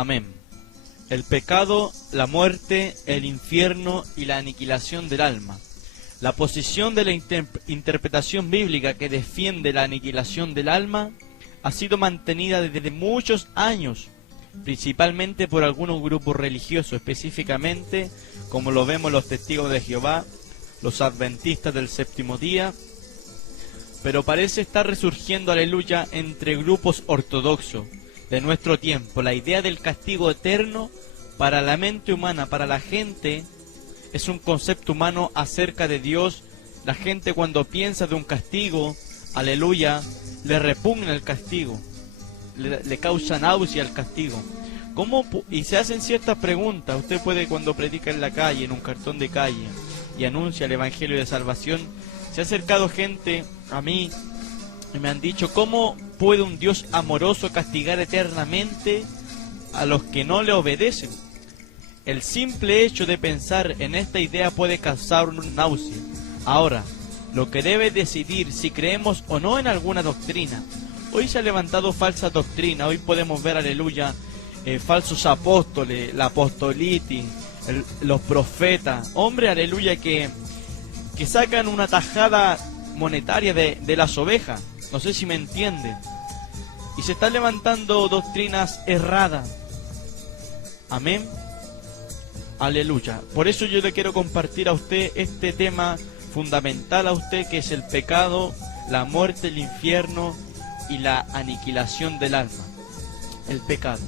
Amén. El pecado, la muerte, el infierno y la aniquilación del alma. La posición de la interpretación bíblica que defiende la aniquilación del alma ha sido mantenida desde muchos años, principalmente por algunos grupos religiosos, específicamente como lo vemos los testigos de Jehová, los adventistas del séptimo día, pero parece estar resurgiendo, aleluya, entre grupos ortodoxos de nuestro tiempo. La idea del castigo eterno para la mente humana, para la gente, es un concepto humano acerca de Dios. La gente cuando piensa de un castigo, aleluya, le repugna el castigo, le causa náusea el castigo. ¿Cómo? Y se hacen ciertas preguntas. Usted puede, cuando predica en la calle, en un cartón de calle, y anuncia el Evangelio de Salvación, se ha acercado gente a mí y me han dicho: ¿cómo puede un Dios amoroso castigar eternamente a los que no le obedecen? El simple hecho de pensar en esta idea puede causar una náusea. Ahora, lo que debe decidir si creemos o no en alguna doctrina. Hoy se ha levantado falsa doctrina. Hoy podemos ver, aleluya, falsos apóstoles, la apostolitis, los profetas, hombres, aleluya, que sacan una tajada monetaria de las ovejas. No sé si me entienden. Y se están levantando doctrinas erradas. Amén. Aleluya. Por eso yo le quiero compartir a usted este tema fundamental a usted, que es el pecado, la muerte, el infierno y la aniquilación del alma. El pecado.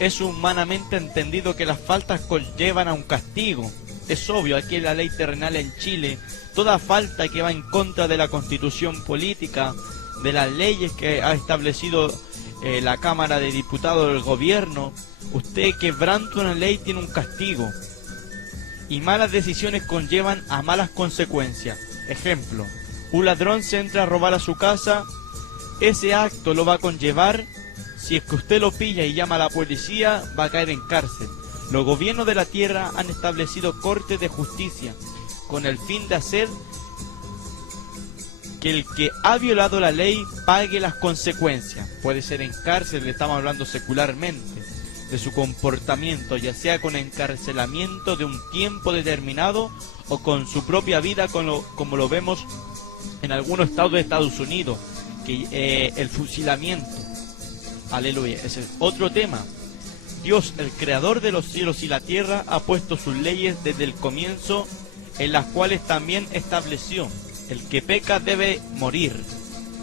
Es humanamente entendido que las faltas conllevan a un castigo. Es obvio, aquí en la ley terrenal en Chile, toda falta que va en contra de la constitución política, de las leyes que ha establecido la Cámara de Diputados del gobierno, usted quebranta una ley tiene un castigo. Y malas decisiones conllevan a malas consecuencias. Ejemplo, un ladrón se entra a robar a su casa, ese acto lo va a conllevar, si es que usted lo pilla y llama a la policía, va a caer en cárcel. Los gobiernos de la tierra han establecido cortes de justicia con el fin de hacer que el que ha violado la ley pague las consecuencias. Puede ser en cárcel, le estamos hablando secularmente, de su comportamiento, ya sea con encarcelamiento de un tiempo determinado o con su propia vida, como lo vemos en algunos estados de Estados Unidos, que el fusilamiento. Aleluya, ese es otro tema. Dios, el creador de los cielos y la tierra, ha puesto sus leyes desde el comienzo, en las cuales también estableció: el que peca debe morir.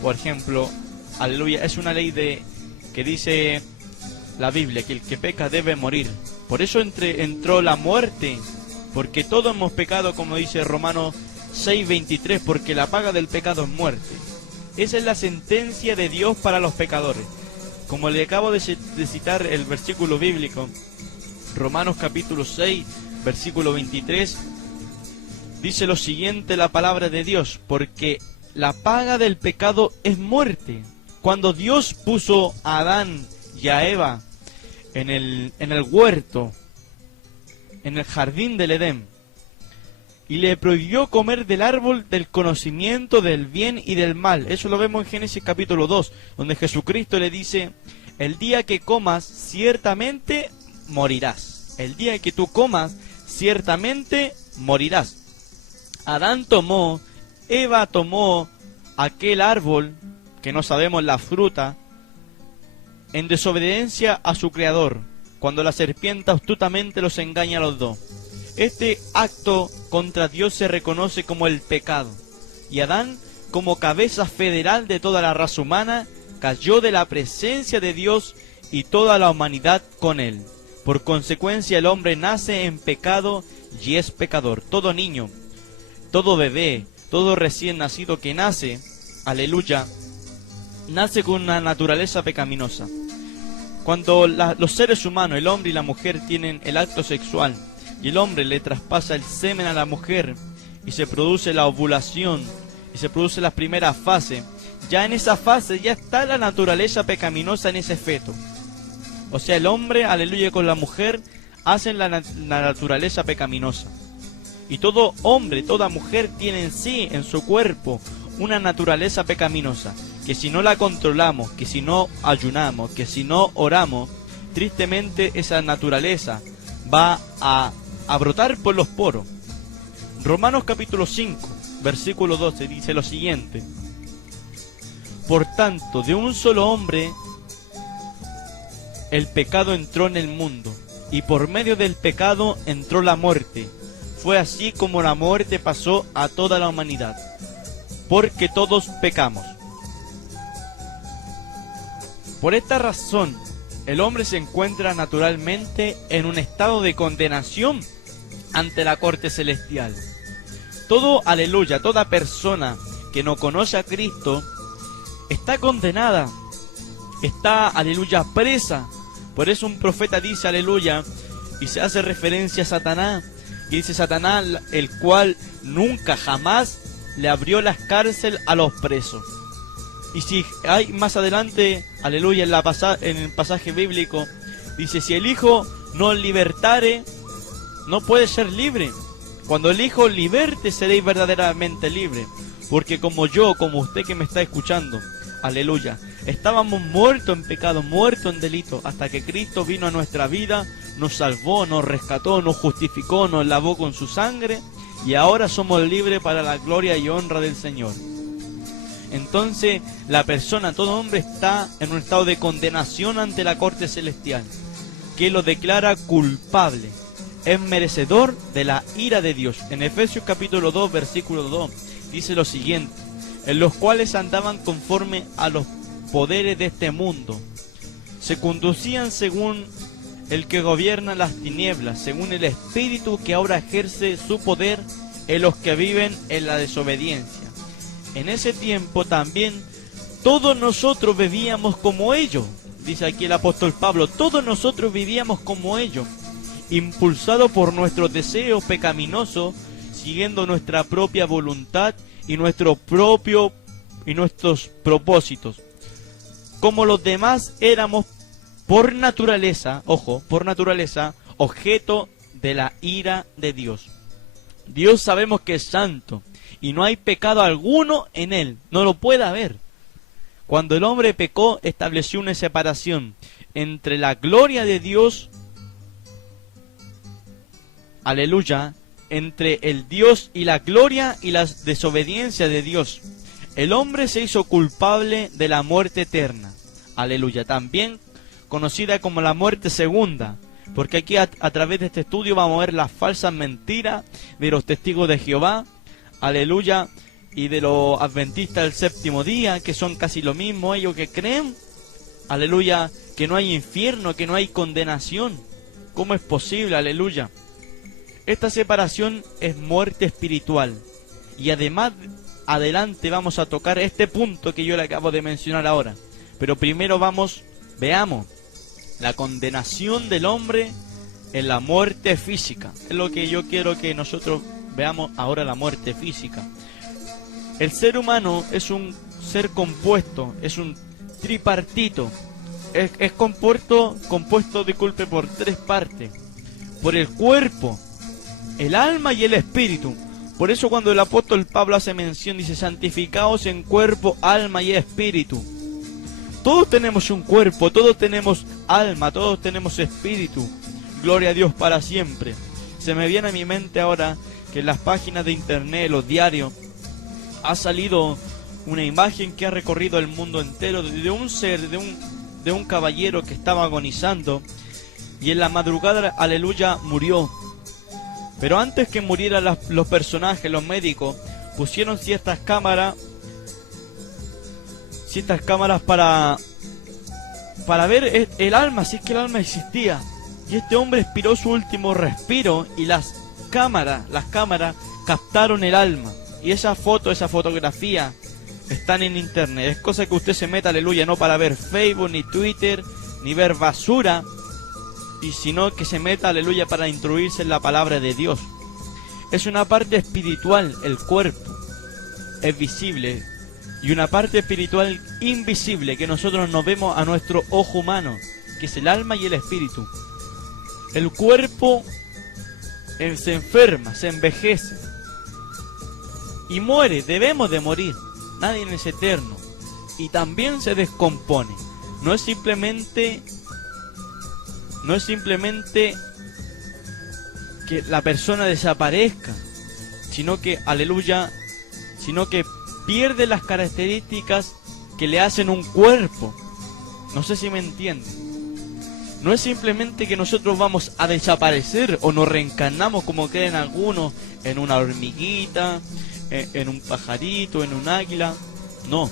Por ejemplo, aleluya, es una ley que dice la Biblia, que el que peca debe morir. Por eso entró la muerte, porque todos hemos pecado, como dice Romanos 6:23, porque la paga del pecado es muerte. Esa es la sentencia de Dios para los pecadores. Como le acabo de citar el versículo bíblico, Romanos capítulo 6, versículo 23, dice lo siguiente la palabra de Dios: porque la paga del pecado es muerte. Cuando Dios puso a Adán y a Eva en el huerto, en el jardín del Edén, y le prohibió comer del árbol del conocimiento del bien y del mal. Eso lo vemos en Génesis capítulo 2, donde Jesucristo le dice: el día que comas, ciertamente morirás. El día que tú comas, ciertamente morirás. Adán tomó, Eva tomó aquel árbol, que no sabemos la fruta, en desobediencia a su creador, cuando la serpiente astutamente los engaña a los dos. Este acto contra Dios se reconoce como el pecado, y Adán, como cabeza federal de toda la raza humana, cayó de la presencia de Dios y toda la humanidad con él. Por consecuencia, el hombre nace en pecado y es pecador. Todo niño, todo bebé, todo recién nacido que nace, aleluya, nace con una naturaleza pecaminosa. Cuando los seres humanos, el hombre y la mujer, tienen el acto sexual, y el hombre le traspasa el semen a la mujer, y se produce la ovulación, y se produce la primera fase, ya en esa fase ya está la naturaleza pecaminosa en ese feto. O sea, el hombre, aleluya, con la mujer hacen la naturaleza pecaminosa. Y todo hombre, toda mujer tiene en sí, en su cuerpo, una naturaleza pecaminosa, que si no la controlamos, que si no ayunamos, que si no oramos, tristemente esa naturaleza va a brotar por los poros. Romanos capítulo 5, versículo 12 dice lo siguiente: por tanto, de un solo hombre el pecado entró en el mundo, y por medio del pecado entró la muerte. Fue así como la muerte pasó a toda la humanidad, porque todos pecamos. Por esta razón, el hombre se encuentra naturalmente en un estado de condenación ante la corte celestial. Toda persona que no conoce a Cristo está condenada, está, aleluya, presa. Por eso un profeta dice, aleluya, y se hace referencia a Satanás, y dice Satanás, el cual nunca jamás le abrió las cárceles a los presos. Y si hay más adelante, aleluya, en el pasaje bíblico, dice, si el Hijo no libertare, no puede ser libre. Cuando el Hijo liberte, seréis verdaderamente libre. Porque como yo, como usted que me está escuchando, aleluya, estábamos muertos en pecado, muertos en delito, hasta que Cristo vino a nuestra vida, nos salvó, nos rescató, nos justificó, nos lavó con su sangre, y ahora somos libres para la gloria y honra del Señor. Entonces, la persona, todo hombre está en un estado de condenación ante la corte celestial, que lo declara culpable, es merecedor de la ira de Dios. En Efesios capítulo 2, versículo 2, dice lo siguiente: en los cuales andaban conforme a los poderes de este mundo, se conducían según el que gobierna las tinieblas, según el espíritu que ahora ejerce su poder en los que viven en la desobediencia. En ese tiempo también todos nosotros vivíamos como ellos, dice aquí el apóstol Pablo, todos nosotros vivíamos como ellos, impulsados por nuestros deseos pecaminosos, siguiendo nuestra propia voluntad y nuestros propósitos. Como los demás éramos por naturaleza, ojo, por naturaleza, objeto de la ira de Dios. Dios sabemos que es santo y no hay pecado alguno en él, no lo puede haber. Cuando el hombre pecó, estableció una separación entre la gloria de Dios, aleluya, entre el Dios y la gloria y la desobediencia de Dios. El hombre se hizo culpable de la muerte eterna, aleluya, también conocida como la muerte segunda, porque aquí a través de este estudio vamos a ver las falsas mentiras de los testigos de Jehová, aleluya, y de los adventistas del séptimo día, que son casi lo mismo, ellos que creen, aleluya, que no hay infierno, que no hay condenación. ¿Cómo es posible? Aleluya. Esta separación es muerte espiritual, y además adelante vamos a tocar este punto que yo le acabo de mencionar ahora, pero primero veamos la condenación del hombre en la muerte física. Es lo que yo quiero que nosotros veamos ahora, la muerte física. El ser humano es un ser compuesto, es un tripartito, es compuesto, disculpe, por tres partes: por el cuerpo, el alma y el espíritu. Por eso cuando el apóstol Pablo hace mención, dice: santificaos en cuerpo, alma y espíritu. Todos tenemos un cuerpo, todos tenemos alma, todos tenemos espíritu. Gloria a Dios para siempre. Se me viene a mi mente ahora que en las páginas de internet, los diarios, ha salido una imagen que ha recorrido el mundo entero de un ser, de un caballero que estaba agonizando, y en la madrugada, aleluya, murió. Pero antes que murieran los personajes, los médicos, pusieron ciertas cámaras para ver el alma, si es que el alma existía. Y este hombre expiró su último respiro y las cámaras captaron el alma. Y esa fotografía están en internet. Es cosa que usted se meta, aleluya, no para ver Facebook, ni Twitter, ni ver basura, y sino que se meta, aleluya, para instruirse en la palabra de Dios. Es una parte espiritual, el cuerpo es visible, y una parte espiritual invisible que nosotros no vemos a nuestro ojo humano, que es el alma y el espíritu. El cuerpo se enferma, se envejece y muere, debemos de morir. Nadie es eterno, y también se descompone. No es simplemente no es simplemente que la persona desaparezca, sino que, aleluya, sino que pierde las características que le hacen un cuerpo. No sé si me entienden. No es simplemente que nosotros vamos a desaparecer o nos reencarnamos, como creen algunos, en una hormiguita, en un pajarito, en un águila. No,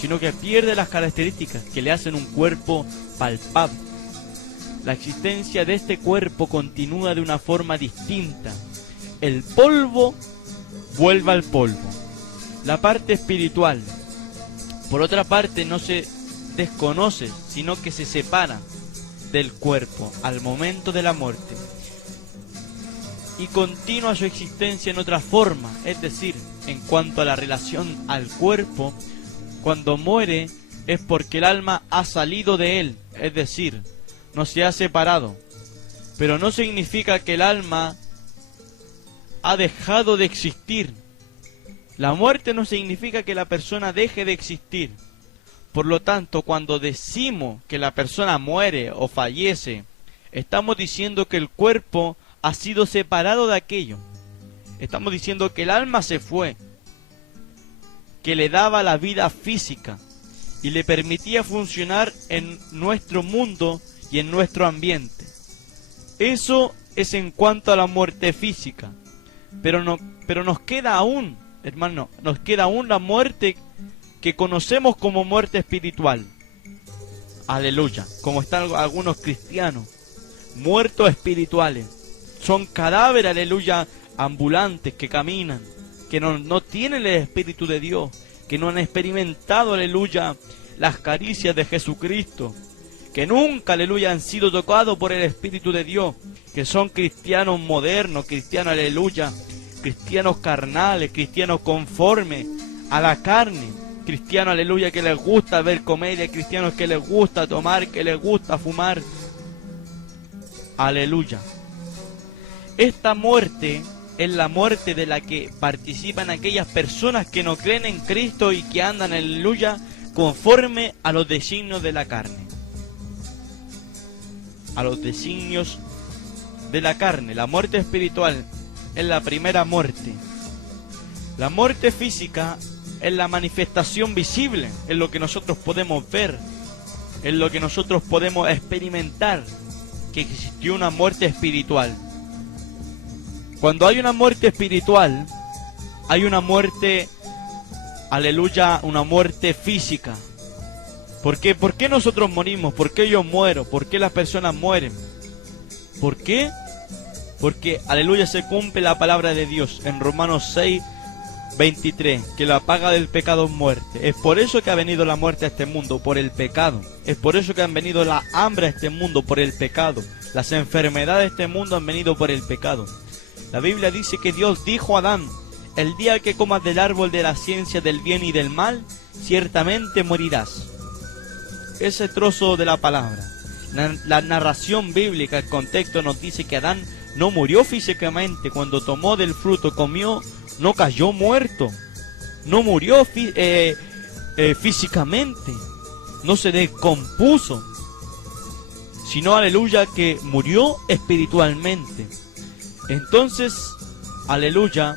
sino que pierde las características que le hacen un cuerpo palpable. La existencia de este cuerpo continúa de una forma distinta. El polvo vuelve al polvo. La parte espiritual, por otra parte, no se desconoce, sino que se separa del cuerpo al momento de la muerte y continúa su existencia en otra forma, es decir, en cuanto a la relación al cuerpo, cuando muere es porque el alma ha salido de él, es decir, no se ha separado, pero no significa que el alma ha dejado de existir. La muerte no significa que la persona deje de existir. Por lo tanto, cuando decimos que la persona muere o fallece, estamos diciendo que el cuerpo ha sido separado de aquello. Estamos diciendo que el alma se fue, que le daba la vida física y le permitía funcionar en nuestro mundo y en nuestro ambiente. Eso es en cuanto a la muerte física. Pero nos queda aún, hermano, nos queda aún la muerte que conocemos como muerte espiritual. Aleluya. Como están algunos cristianos, muertos espirituales. Son cadáveres, aleluya, ambulantes que caminan, que no tienen el Espíritu de Dios, que no han experimentado, aleluya, las caricias de Jesucristo, que nunca, aleluya, han sido tocados por el Espíritu de Dios, que son cristianos modernos, cristianos, aleluya, cristianos carnales, cristianos conformes a la carne, cristianos, aleluya, que les gusta ver comedia, cristianos que les gusta tomar, que les gusta fumar. Aleluya. Esta muerte es la muerte de la que participan aquellas personas que no creen en Cristo y que andan, aleluya, conforme a los designios de la carne. A los designios de la carne. La muerte espiritual es la primera muerte. La muerte física es la manifestación visible, es lo que nosotros podemos ver, es lo que nosotros podemos experimentar, que existió una muerte espiritual. Cuando hay una muerte espiritual, hay una muerte, aleluya, una muerte física. ¿Por qué? ¿Por qué nosotros morimos? ¿Por qué yo muero? ¿Por qué las personas mueren? ¿Por qué? Porque, aleluya, se cumple la palabra de Dios en Romanos 6, 23, que la paga del pecado es muerte. Es por eso que ha venido la muerte a este mundo, por el pecado. Es por eso que han venido la hambre a este mundo, por el pecado. Las enfermedades de este mundo han venido por el pecado. La Biblia dice que Dios dijo a Adán: el día que comas del árbol de la ciencia del bien y del mal, ciertamente morirás. Ese trozo de la palabra, la narración bíblica, el contexto nos dice que Adán no murió físicamente. Cuando tomó del fruto, comió, no cayó muerto, no murió físicamente, no se descompuso, sino, aleluya, que murió espiritualmente. Entonces, aleluya,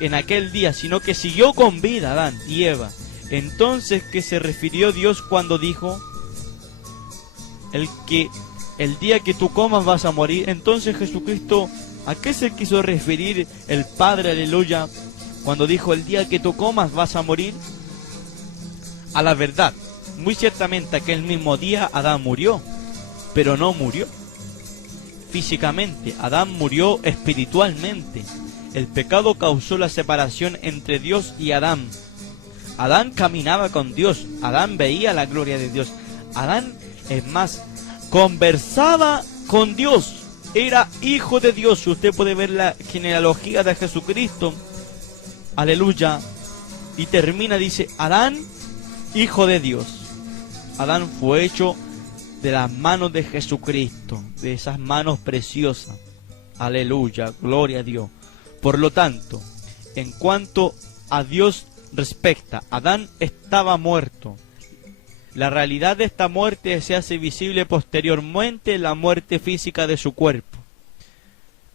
en aquel día, sino que siguió con vida Adán y Eva. Entonces, ¿qué se refirió Dios cuando dijo el día que tú comas vas a morir? Entonces Jesucristo, ¿a qué se quiso referir el Padre, aleluya, cuando dijo el día que tú comas vas a morir? A la verdad. Muy ciertamente aquel mismo día Adán murió, pero no murió físicamente. Adán murió espiritualmente. El pecado causó la separación entre Dios y Adán. Adán caminaba con Dios, Adán veía la gloria de Dios, Adán, es más, conversaba con Dios, era hijo de Dios. Usted puede ver la genealogía de Jesucristo, aleluya, y termina, dice, Adán, hijo de Dios. Adán fue hecho de las manos de Jesucristo, de esas manos preciosas, aleluya, gloria a Dios. Por lo tanto, en cuanto a Dios respecta, Adán estaba muerto. La realidad de esta muerte se hace visible posteriormente en la muerte física de su cuerpo.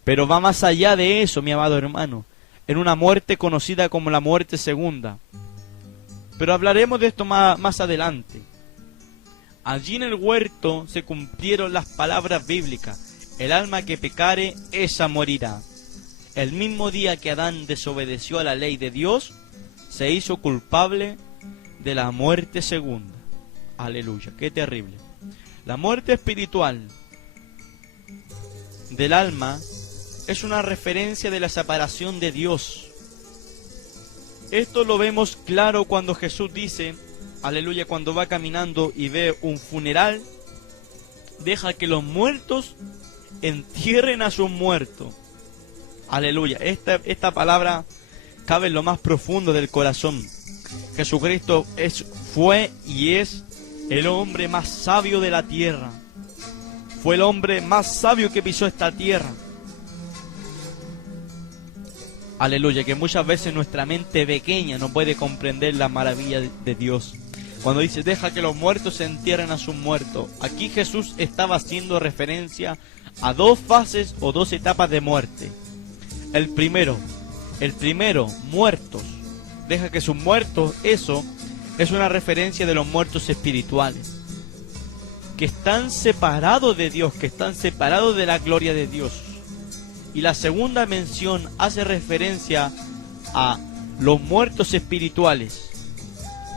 Pero va más allá de eso, mi amado hermano, en una muerte conocida como la muerte segunda. Pero hablaremos de esto más adelante. Allí en el huerto se cumplieron las palabras bíblicas: el alma que pecare, esa morirá. El mismo día que Adán desobedeció a la ley de Dios, se hizo culpable de la muerte segunda. Aleluya, qué terrible. La muerte espiritual del alma es una referencia de la separación de Dios. Esto lo vemos claro cuando Jesús dice, aleluya, cuando va caminando y ve un funeral: deja que los muertos entierren a sus muertos. Aleluya, esta palabra cabe en lo más profundo del corazón. Jesucristo fue y es el hombre más sabio de la tierra. Fue el hombre más sabio que pisó esta tierra. Aleluya, que muchas veces nuestra mente pequeña no puede comprender la maravilla de Dios. Cuando dice, deja que los muertos se entierren a sus muertos. Aquí Jesús estaba haciendo referencia a dos fases o dos etapas de muerte. El primero, muertos. Deja que sus muertos, eso es una referencia de los muertos espirituales, que están separados de Dios, que están separados de la gloria de Dios. Y la segunda mención hace referencia a los muertos espirituales,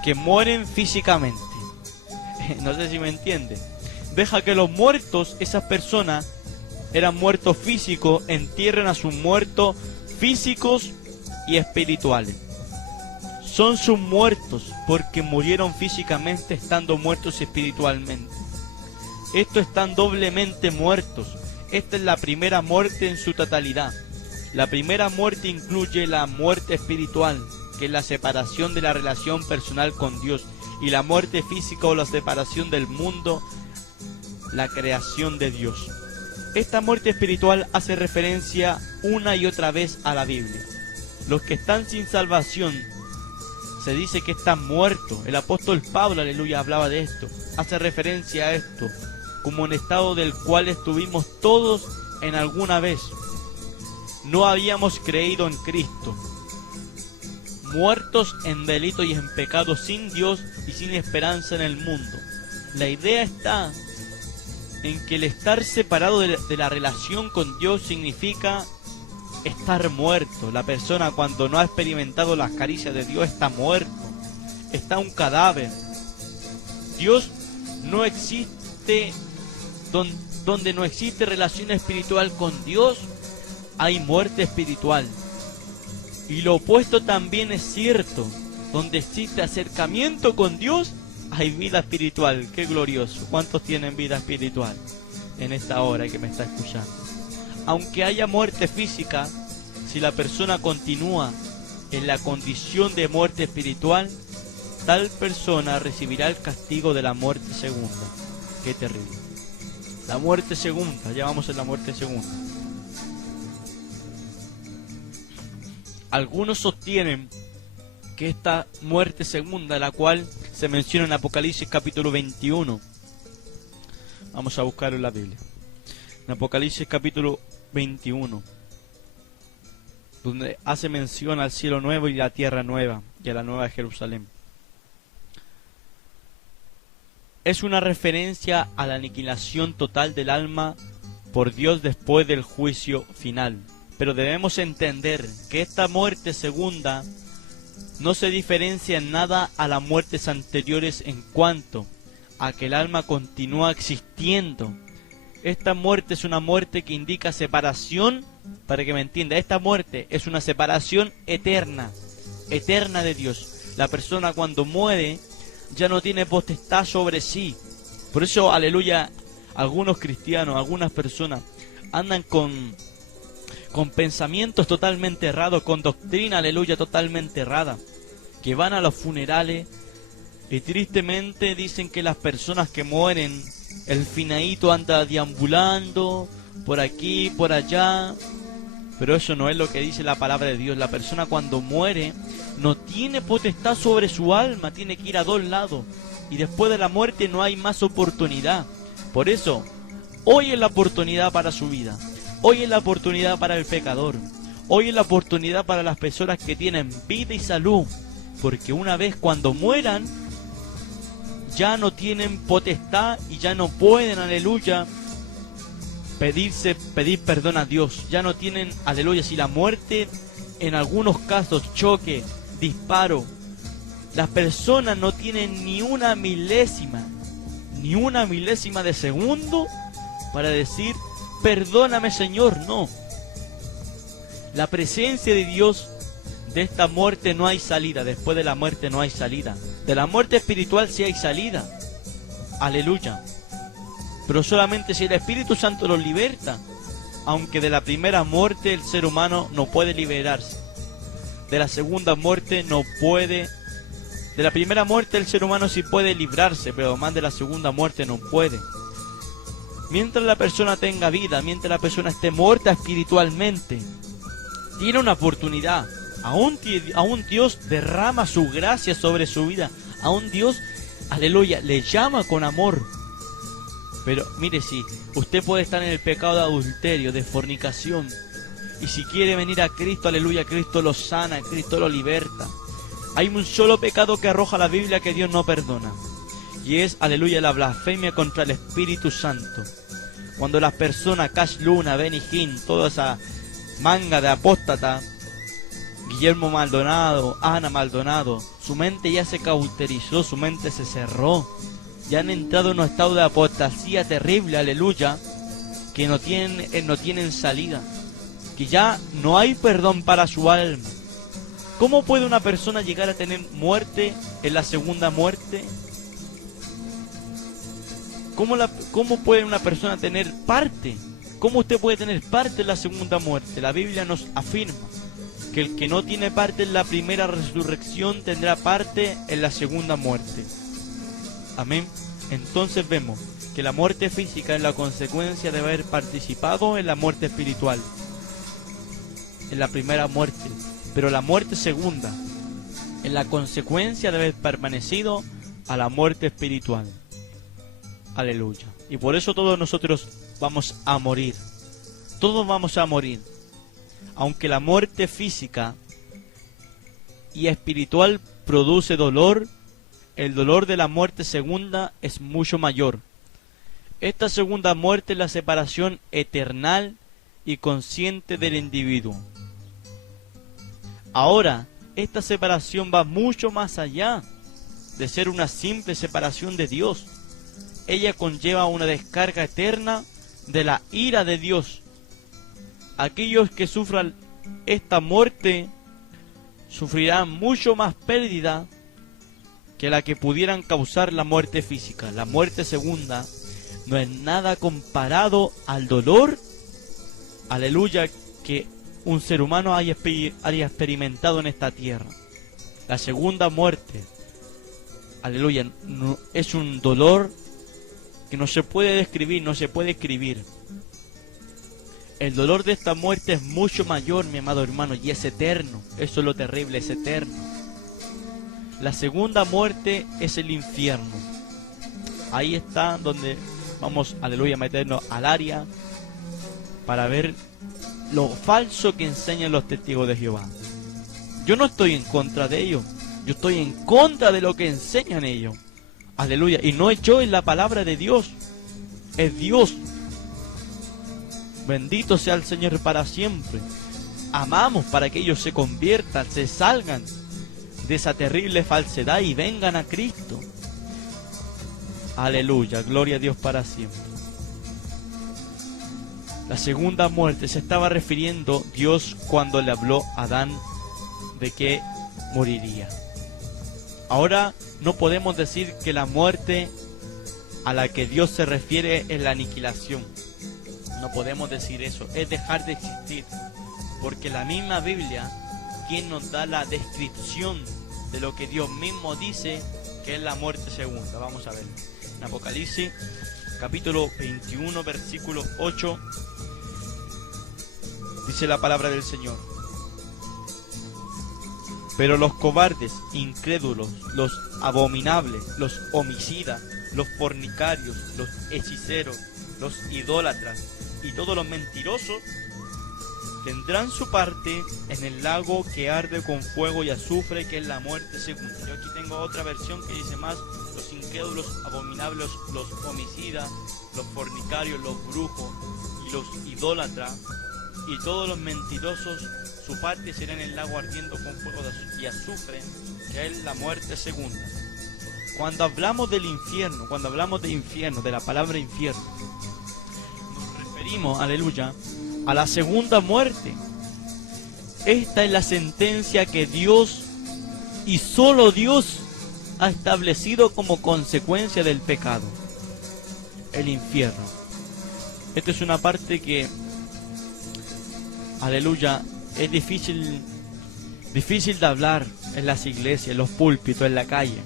que mueren físicamente. No sé si me entiende. Deja que los muertos, esas personas, eran muertos físicos, entierren a sus muertos físicos y espirituales. Son sus muertos porque murieron físicamente estando muertos espiritualmente. Estos están doblemente muertos. Esta es la primera muerte en su totalidad. La primera muerte incluye la muerte espiritual, que es la separación de la relación personal con Dios, y la muerte física o la separación del mundo, la creación de Dios. Esta muerte espiritual hace referencia una y otra vez a la Biblia. Los que están sin salvación, se dice que están muertos. El apóstol Pablo, aleluya, hablaba de esto. Hace referencia a esto como un estado del cual estuvimos todos en alguna vez. No habíamos creído en Cristo, muertos en delito y en pecado, sin Dios y sin esperanza en el mundo. La idea está en que el estar separado de la relación con Dios significa estar muerto. La persona, cuando no ha experimentado las caricias de Dios, está muerto, está un cadáver. Dios no existe. Donde no existe relación espiritual con Dios, hay muerte espiritual. Y lo opuesto también es cierto: donde existe acercamiento con Dios, hay vida espiritual. Qué glorioso. ¿Cuántos tienen vida espiritual en esta hora que me está escuchando? Aunque haya muerte física, si la persona continúa en la condición de muerte espiritual, tal persona recibirá el castigo de la muerte segunda. Qué terrible. La muerte segunda, ya vamos en la muerte segunda. Algunos sostienen que esta muerte segunda, la cual se menciona en Apocalipsis capítulo 21, vamos a buscarlo en la Biblia, en Apocalipsis capítulo 21, donde hace mención al cielo nuevo y la tierra nueva y a la nueva Jerusalén. Es una referencia a la aniquilación total del alma por Dios después del juicio final. Pero debemos entender que esta muerte segunda no se diferencia en nada a las muertes anteriores en cuanto a que el alma continúa existiendo. Esta muerte es una muerte que indica separación, para que me entienda. Esta muerte es una separación eterna, eterna de Dios. La persona cuando muere ya no tiene potestad sobre sí. Por eso, aleluya, algunos cristianos, algunas personas andan con pensamientos totalmente errados, con doctrina, aleluya, totalmente errada, que van a los funerales y tristemente dicen que las personas que mueren, el finadito anda deambulando por aquí, por allá. Pero eso no es lo que dice la palabra de Dios. La persona cuando muere no tiene potestad sobre su alma, tiene que ir a dos lados. y después de la muerte no hay más oportunidad. Por eso, hoy es la oportunidad para su vida. Hoy es la oportunidad para el pecador. Hoy es la oportunidad para las personas que tienen vida y salud. Porque una vez cuando mueran, ya no tienen potestad y ya no pueden, aleluya, pedir perdón a Dios. Ya no tienen, aleluya, si la muerte, en algunos casos, choque, disparo, las personas no tienen ni una milésima de segundo para decir, perdóname Señor, no. La presencia de Dios, de esta muerte no hay salida, después de la muerte no hay salida. De la muerte espiritual sí hay salida, aleluya. Pero solamente si el Espíritu Santo los liberta, aunque de la primera muerte el ser humano no puede liberarse. De la segunda muerte no puede. De la primera muerte el ser humano sí puede librarse, pero más de la segunda muerte no puede. Mientras la persona tenga vida, mientras la persona esté muerta espiritualmente, tiene una oportunidad. Aún Dios derrama su gracia sobre su vida. Aún Dios, aleluya, le llama con amor. Pero mire, si usted puede estar en el pecado de adulterio, de fornicación, y si quiere venir a Cristo, aleluya, Cristo lo sana, Cristo lo liberta. Hay un solo pecado que arroja la Biblia que Dios no perdona, y es, aleluya, la blasfemia contra el Espíritu Santo. Cuando las personas, Cash Luna, Benny Hinn, toda esa manga de apóstata, Guillermo Maldonado, Ana Maldonado, su mente ya se cauterizó, su mente se cerró, ya han entrado en un estado de apostasía terrible, aleluya, que no tienen salida, que ya no hay perdón para su alma. ¿Cómo puede una persona llegar a tener muerte en la segunda muerte? ¿Cómo puede una persona tener parte? ¿Cómo usted puede tener parte en la segunda muerte? La Biblia nos afirma que el que no tiene parte en la primera resurrección tendrá parte en la segunda muerte. Amén. Entonces vemos que la muerte física es la consecuencia de haber participado en la muerte espiritual, en la primera muerte. Pero la muerte segunda es la consecuencia de haber permanecido a la muerte espiritual. Aleluya. Y por eso todos nosotros vamos a morir. Todos vamos a morir. Aunque la muerte física y espiritual produce dolor, el dolor de la muerte segunda es mucho mayor. Esta segunda muerte es la separación eternal y consciente del individuo. Ahora, esta separación va mucho más allá de ser una simple separación de Dios. Ella conlleva una descarga eterna de la ira de Dios. Aquellos que sufran esta muerte sufrirán mucho más pérdida que la que pudieran causar la muerte física. La muerte segunda no es nada comparado al dolor, aleluya, que un ser humano haya experimentado en esta tierra. La segunda muerte, aleluya, no, es un dolor que no se puede describir, no se puede escribir. El dolor de esta muerte es mucho mayor, mi amado hermano, y es eterno. Eso es lo terrible, es eterno. La segunda muerte es el infierno. Ahí está donde vamos, aleluya, a meternos al área para ver lo falso que enseñan los testigos de Jehová. Yo no estoy en contra de ellos, yo estoy en contra de lo que enseñan ellos. Aleluya. Y no es yo, es la palabra de Dios, es Dios. Bendito sea el Señor para siempre. Amamos para que ellos se conviertan, se salgan de esa terrible falsedad y vengan a Cristo. Aleluya, gloria a Dios para siempre. La segunda muerte se estaba refiriendo Dios cuando le habló a Adán de que moriría. Ahora no podemos decir que la muerte a la que Dios se refiere es la aniquilación. No podemos decir eso, es dejar de existir. Porque la misma Biblia, quien nos da la descripción de lo que Dios mismo dice que es la muerte segunda. Vamos a ver. En Apocalipsis, capítulo 21, versículo 8, dice la palabra del Señor: Pero los cobardes, incrédulos, los abominables, los homicidas, los fornicarios, los hechiceros, los idólatras y todos los mentirosos tendrán su parte en el lago que arde con fuego y azufre, que es la muerte segunda. Yo aquí tengo otra versión que dice más: los incrédulos, abominables, los homicidas, los fornicarios, los brujos y los idólatras y todos los mentirosos, su parte será en el lago ardiendo con fuego y azufre, que es la muerte segunda. Cuando hablamos del infierno, de la palabra infierno, nos referimos, aleluya, a la segunda muerte. Esta es la sentencia que Dios y solo Dios ha establecido como consecuencia del pecado: el infierno. Esta es una parte que, aleluya, es difícil de hablar en las iglesias, en los púlpitos, en la calle,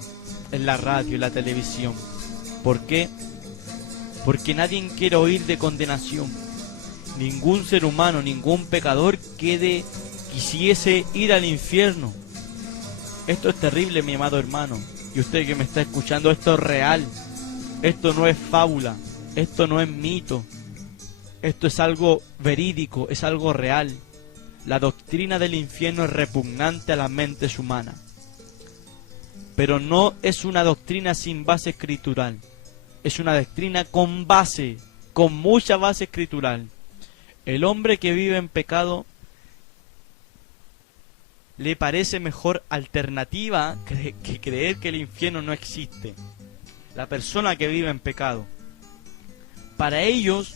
en la radio, en la televisión. ¿Por qué? Porque nadie quiere oír de condenación. Ningún ser humano, ningún pecador quisiese ir al infierno. Esto es terrible, mi amado hermano. Y usted que me está escuchando, esto es real. Esto no es fábula. Esto no es mito. Esto es algo verídico, es algo real. La doctrina del infierno es repugnante a las mentes humanas. Pero no es una doctrina sin base escritural. Es una doctrina con base, con mucha base escritural. El hombre que vive en pecado le parece mejor alternativa que creer que el infierno no existe. La persona que vive en pecado, para ellos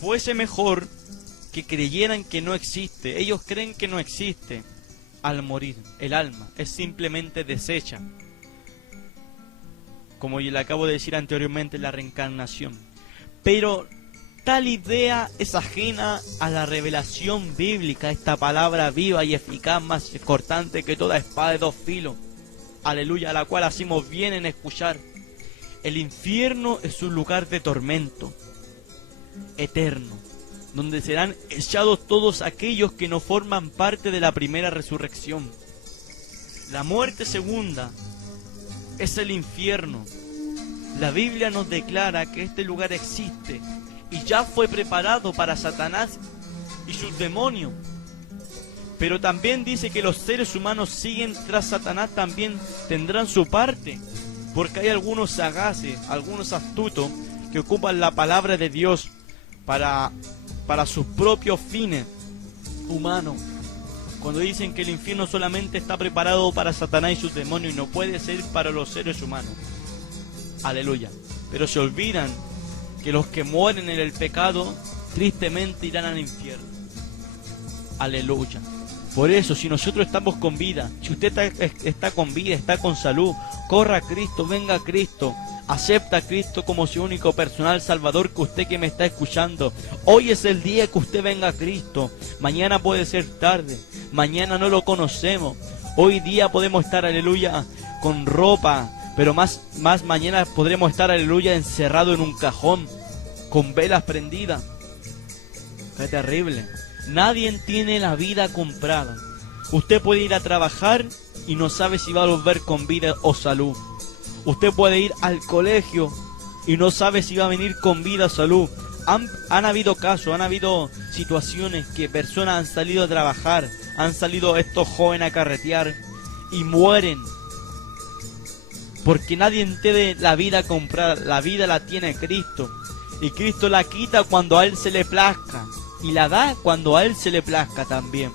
fuese mejor que creyeran que no existe. Ellos creen que no existe. Al morir, el alma es simplemente deshecha. Como yo le acabo de decir anteriormente, la reencarnación. Pero tal idea es ajena a la revelación bíblica, esta palabra viva y eficaz, más cortante que toda espada de dos filos. Aleluya, a la cual hacemos bien en escuchar. El infierno es un lugar de tormento eterno, donde serán echados todos aquellos que no forman parte de la primera resurrección. La muerte segunda es el infierno. La Biblia nos declara que este lugar existe y ya fue preparado para Satanás y sus demonios. Pero también dice que los seres humanos siguen tras Satanás, también tendrán su parte, porque hay algunos sagaces, algunos astutos que ocupan la palabra de Dios para sus propios fines humanos. Cuando dicen que el infierno solamente está preparado para Satanás y sus demonios y no puede ser para los seres humanos. Aleluya. Pero se olvidan que los que mueren en el pecado tristemente irán al infierno. Aleluya. Por eso, si nosotros estamos con vida, si usted está con vida, está con salud, corra a Cristo, venga a Cristo, acepta a Cristo como su único personal Salvador. Que usted que me está escuchando, hoy es el día que usted venga a Cristo. Mañana puede ser tarde, mañana no lo conocemos. Hoy día podemos estar, aleluya, con ropa, pero más mañana podremos estar, aleluya, encerrado en un cajón, con velas prendidas. Qué terrible. Nadie tiene la vida comprada. Usted puede ir a trabajar y no sabe si va a volver con vida o salud. Usted puede ir al colegio y no sabe si va a venir con vida o salud. Han habido casos, han habido situaciones que personas han salido a trabajar, han salido estos jóvenes a carretear y mueren. Porque nadie tiene la vida comprada, la vida la tiene Cristo. Y Cristo la quita cuando a Él se le plazca. Y la da cuando a Él se le plazca también.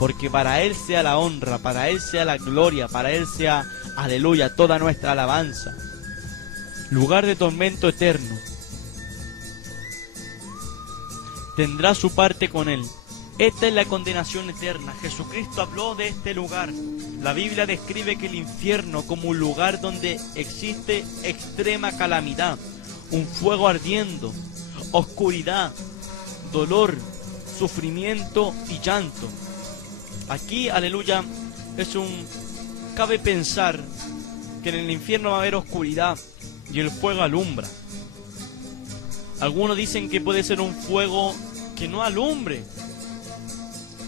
Porque para Él sea la honra, para Él sea la gloria, para Él sea, aleluya, toda nuestra alabanza. Lugar de tormento eterno. Tendrá su parte con Él. Esta es la condenación eterna. Jesucristo habló de este lugar. La Biblia describe que el infierno como un lugar donde existe extrema calamidad, un fuego ardiendo, oscuridad, dolor, sufrimiento y llanto. Aquí, aleluya, cabe pensar que en el infierno va a haber oscuridad y el fuego alumbra. Algunos dicen que puede ser un fuego que no alumbre,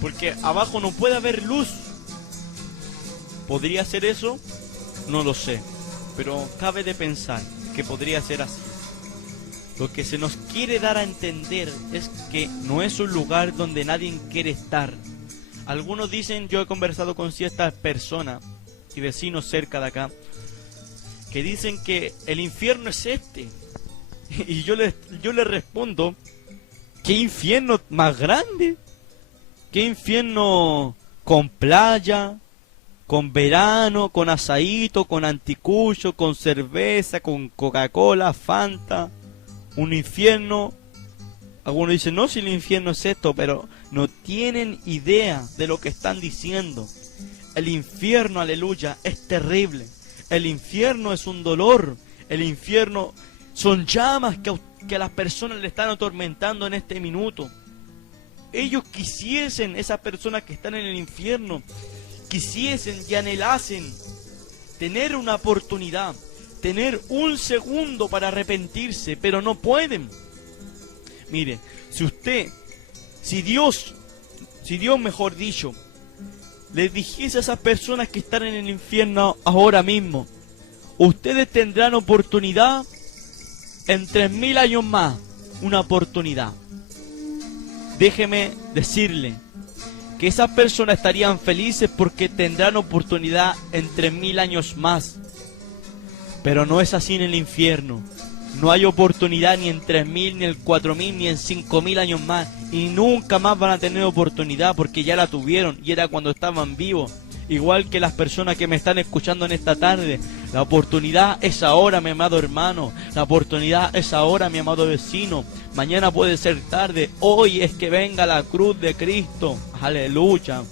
porque abajo no puede haber luz. ¿Podría ser eso? No lo sé, pero cabe de pensar que podría ser así. Lo que se nos quiere dar a entender es que no es un lugar donde nadie quiere estar. Algunos dicen, yo he conversado con ciertas personas y vecinos cerca de acá, que dicen que el infierno es este. Y yo les respondo, ¿qué infierno más grande? ¿Qué infierno con playa, con verano, con asadito, con anticucho, con cerveza, con Coca-Cola, Fanta? Un infierno. Algunos dicen, no, si el infierno es esto, pero no tienen idea de lo que están diciendo. El infierno, aleluya, es terrible. El infierno es un dolor. El infierno son llamas que a las personas le están atormentando en este minuto. Ellos quisiesen, esas personas que están en el infierno, quisiesen y anhelasen tener una oportunidad, tener un segundo para arrepentirse, pero no pueden. Mire, si Dios mejor dicho, les dijese a esas personas que están en el infierno ahora mismo, ustedes tendrán oportunidad en 3000 años más, una oportunidad. Déjeme decirle que esas personas estarían felices porque tendrán oportunidad en 3000 años más. Pero no es así en el infierno. No hay oportunidad ni en 3000, ni en 4000, ni en 5000 años más. Y nunca más van a tener oportunidad porque ya la tuvieron y era cuando estaban vivos. Igual que las personas que me están escuchando en esta tarde. La oportunidad es ahora, mi amado hermano. La oportunidad es ahora, mi amado vecino. Mañana puede ser tarde. Hoy es que venga la cruz de Cristo. Aleluya.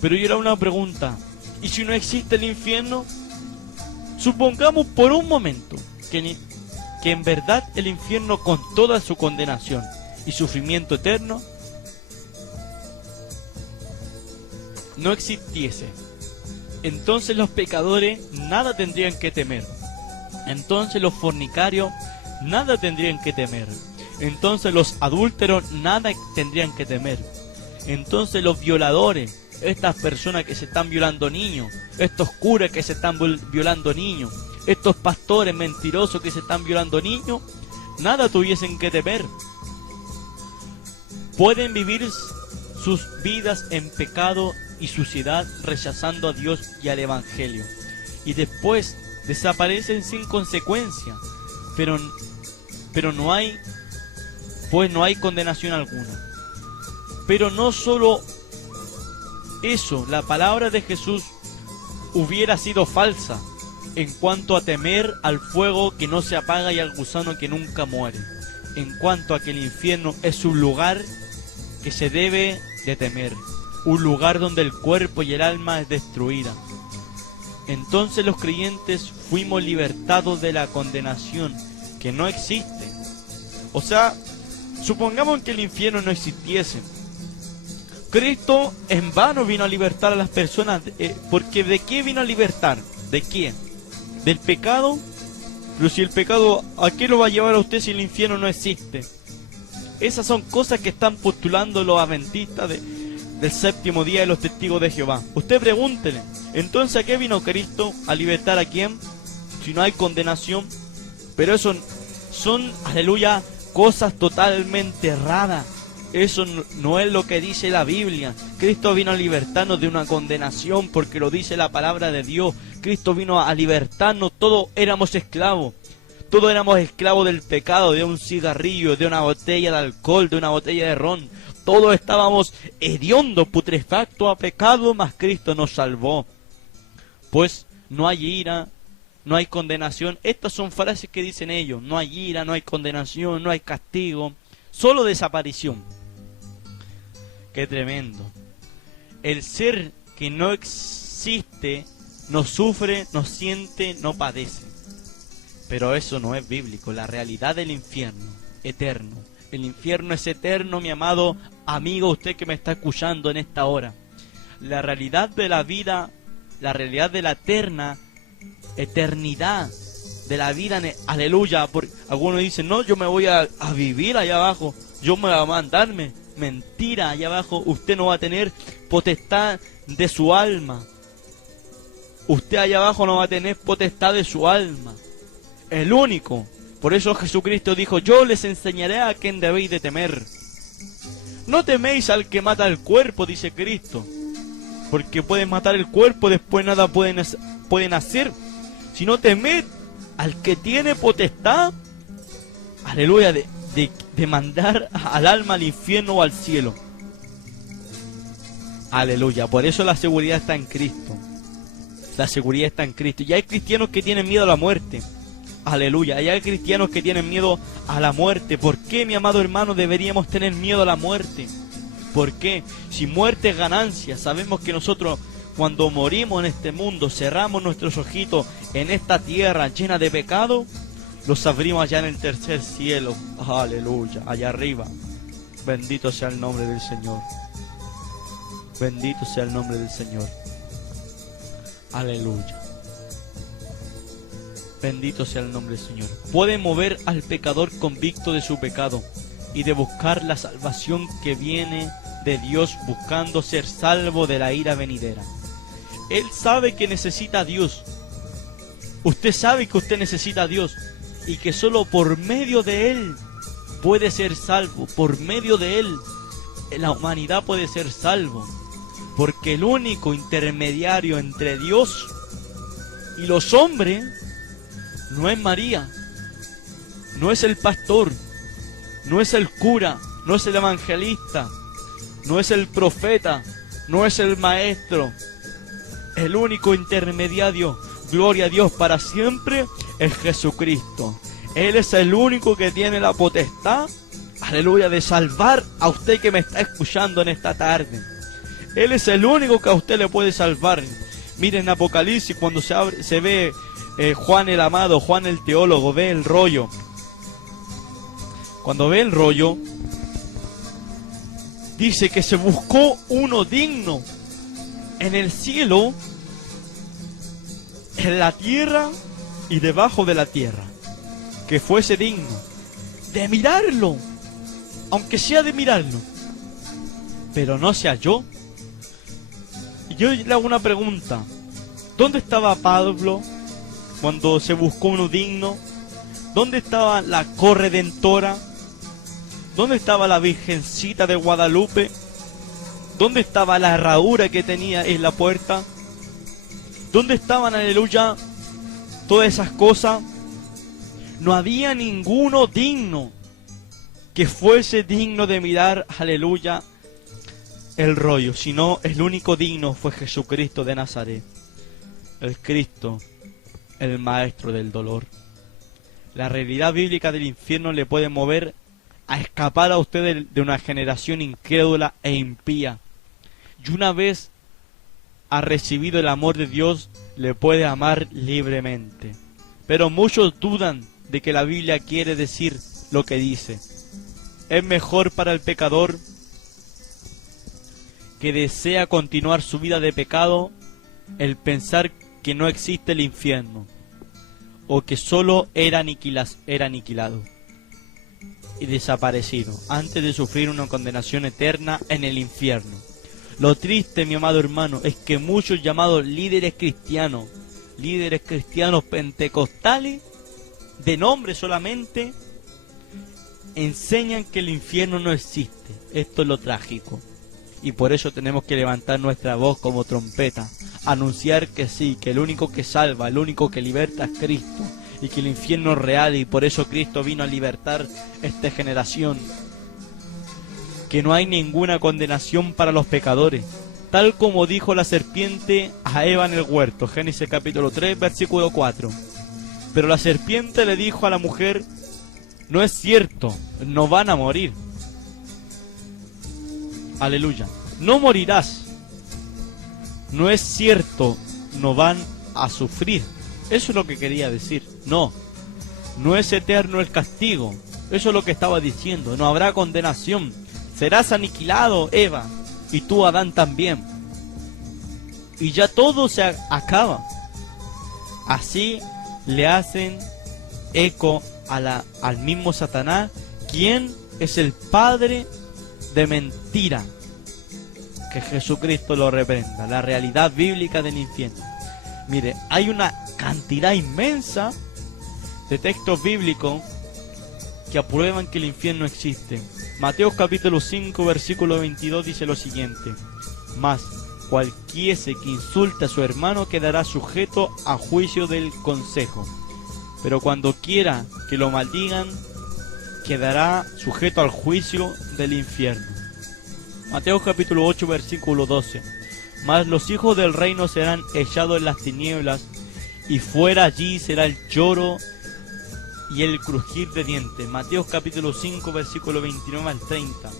Pero yo era una pregunta. ¿Y si no existe el infierno? Supongamos por un momento que en verdad el infierno, con toda su condenación y sufrimiento eterno, no existiese. Entonces los pecadores nada tendrían que temer. Entonces los fornicarios nada tendrían que temer. Entonces los adúlteros nada tendrían que temer. Entonces los violadores, estas personas que se están violando niños, estos curas que se están violando niños, estos pastores mentirosos que se están violando niños, nada tuviesen que temer. Pueden vivir sus vidas en pecado y suciedad, rechazando a Dios y al Evangelio, y después desaparecen sin consecuencia, pero no hay condenación alguna. Pero no solo eso, la palabra de Jesús hubiera sido falsa en cuanto a temer al fuego que no se apaga y al gusano que nunca muere, en cuanto a que el infierno es un lugar que se debe de temer, un lugar donde el cuerpo y el alma es destruida. Entonces los creyentes fuimos libertados de la condenación que no existe. O sea, supongamos que el infierno no existiese. Cristo en vano vino a libertar a las personas, porque ¿de qué vino a libertar? ¿De qué? ¿Del pecado? Pero si el pecado, ¿a qué lo va a llevar a usted si el infierno no existe? Esas son cosas que están postulando los adventistas del séptimo día de los testigos de Jehová. Usted pregúntele, entonces ¿a qué vino Cristo? ¿A libertar a quién? Si no hay condenación. Pero eso son, aleluya, cosas totalmente erradas. Eso no es lo que dice la Biblia. Cristo vino a libertarnos de una condenación porque lo dice la palabra de Dios. Cristo vino a libertarnos. Todos éramos esclavos. Todos éramos esclavos del pecado, de un cigarrillo, de una botella de alcohol, de una botella de ron. Todos estábamos hediondos, putrefactos a pecado, mas Cristo nos salvó. Pues no hay ira, no hay condenación. Estas son frases que dicen ellos. No hay ira, no hay condenación, no hay castigo. Solo desaparición. Qué tremendo. El ser que no existe, no sufre, no siente, no padece. Pero eso no es bíblico. La realidad del infierno, eterno. El infierno es eterno, mi amado amigo, usted que me está escuchando en esta hora. La realidad de la vida, la realidad de la eternidad, de la vida, aleluya. Porque algunos dicen, no, yo me voy a vivir allá abajo, yo me voy a mandarme mentira. Allá abajo usted no va a tener potestad de su alma. Usted allá abajo no va a tener potestad de su alma. El único. Por eso Jesucristo dijo, yo les enseñaré a quién debéis de temer. No teméis al que mata el cuerpo, dice Cristo. Porque pueden matar el cuerpo, después nada pueden hacer. Sino temed al que tiene potestad, aleluya, de mandar al alma al infierno o al cielo. Aleluya. Por eso la seguridad está en Cristo. La seguridad está en Cristo. Y hay cristianos que tienen miedo a la muerte. Aleluya. Y hay cristianos que tienen miedo a la muerte. ¿Por qué, mi amado hermano, deberíamos tener miedo a la muerte? ¿Por qué? Si muerte es ganancia, sabemos que nosotros cuando morimos en este mundo, cerramos nuestros ojitos en esta tierra llena de pecado, los abrimos allá en el tercer cielo. Aleluya. Allá arriba. Bendito sea el nombre del Señor. Bendito sea el nombre del Señor. Aleluya. Bendito sea el nombre del Señor. Puede mover al pecador convicto de su pecado y de buscar la salvación que viene de Dios, buscando ser salvo de la ira venidera. Él sabe que necesita a Dios. Usted sabe que usted necesita a Dios y que solo por medio de Él puede ser salvo. Por medio de Él la humanidad puede ser salvo. Porque el único intermediario entre Dios y los hombres no es María, no es el pastor, no es el cura, no es el evangelista, no es el profeta, no es el maestro. El único intermediario, gloria a Dios para siempre, es Jesucristo. Él es el único que tiene la potestad, aleluya, de salvar a usted que me está escuchando en esta tarde. Él es el único que a usted le puede salvar. Miren en Apocalipsis, cuando se ve Juan el amado, Juan el teólogo, ve el rollo. Cuando ve el rollo, dice que se buscó uno digno en el cielo, en la tierra y debajo de la tierra, que fuese digno de mirarlo, aunque sea de mirarlo, pero no se halló. Y yo le hago una pregunta: ¿dónde estaba Pablo cuando se buscó uno digno? ¿Dónde estaba la corredentora? ¿Dónde estaba la Virgencita de Guadalupe? ¿Dónde estaba la herradura que tenía en la puerta? ¿Dónde estaban, aleluya, todas esas cosas? No había ninguno digno que fuese digno de mirar, aleluya, el rollo, sino el único digno fue Jesucristo de Nazaret, el Cristo, el maestro del dolor. La realidad bíblica del infierno le puede mover a escapar a usted de una generación incrédula e impía. Y una vez ha recibido el amor de Dios, le puede amar libremente. Pero muchos dudan de que la Biblia quiere decir lo que dice. Es mejor para el pecador que desea continuar su vida de pecado el pensar que no existe el infierno, o que solo era aniquilado y desaparecido antes de sufrir una condenación eterna en el infierno. Lo triste, mi amado hermano, es que muchos llamados líderes cristianos pentecostales, de nombre solamente, enseñan que el infierno no existe. Esto es lo trágico. Y por eso tenemos que levantar nuestra voz como trompeta, anunciar que sí, que el único que salva, el único que liberta es Cristo, y que el infierno es real, y por eso Cristo vino a libertar esta generación. Que no hay ninguna condenación para los pecadores, tal como dijo la serpiente a Eva en el huerto, Génesis capítulo 3, versículo 4. Pero la serpiente le dijo a la mujer: no es cierto, no van a morir. Aleluya, no morirás. No es cierto, no van a sufrir. Eso es lo que quería decir. No es eterno el castigo. Eso es lo que estaba diciendo. No habrá condenación. Serás aniquilado, Eva, y tú, Adán, también. Y ya todo se acaba. Así le hacen eco al mismo Satanás, quien es el padre de mentira. Que Jesucristo lo reprenda. La realidad bíblica del infierno. Mire, hay una cantidad inmensa de textos bíblicos que aprueban que el infierno existe. Mateo capítulo 5 versículo 22 dice lo siguiente: mas cualquiera que insulte a su hermano quedará sujeto a juicio del consejo, pero cuando quiera que lo maldigan quedará sujeto al juicio del infierno. Mateo capítulo 8 versículo 12: mas los hijos del reino serán echados en las tinieblas, y fuera allí será el lloro y el crujir de dientes. Mateo capítulo 5 versículo 29 al 30: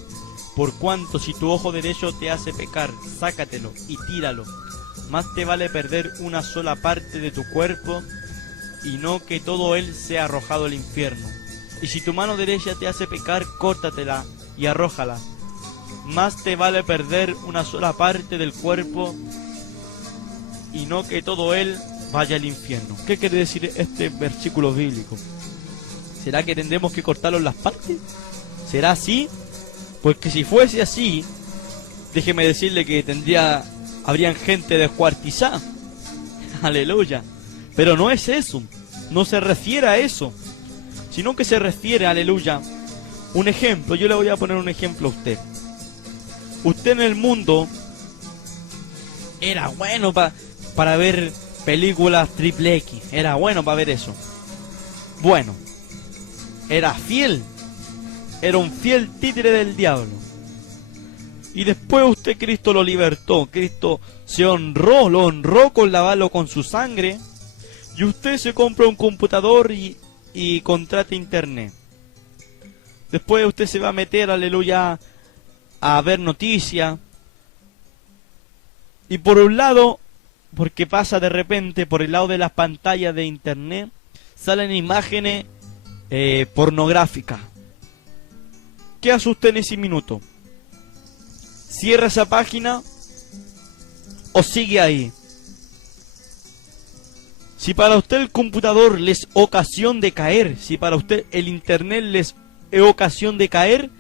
por cuanto si tu ojo derecho te hace pecar, sácatelo y tíralo. Más te vale perder una sola parte de tu cuerpo, y no que todo él sea arrojado al infierno. Y si tu mano derecha te hace pecar, córtatela y arrójala. Más te vale perder una sola parte del cuerpo, y no que todo él vaya al infierno. ¿Qué quiere decir este versículo bíblico? ¿Será que tendremos que cortarlos las partes? ¿Será así? Porque si fuese así, déjeme decirle que habrían gente descuartizada. Aleluya. Pero no es eso, no se refiere a eso, sino que se refiere, aleluya, un ejemplo. Yo le voy a poner un ejemplo a usted. Usted en el mundo era bueno para ver películas triple X, era bueno para ver eso. Bueno, era fiel, era un fiel títere del diablo. Y después usted, Cristo lo libertó, Cristo lo honró con lavarlo con su sangre. Y usted se compra un computador y contrata internet. Después usted se va a meter, aleluya, a ver noticias. Y por un lado, porque pasa de repente por el lado de las pantallas de internet, salen imágenes pornográficas. ¿Qué hace usted en ese minuto? ¿Cierra esa página o sigue ahí? Si para usted el computador les ocasión de caer, si para usted el internet les es ocasión de caer,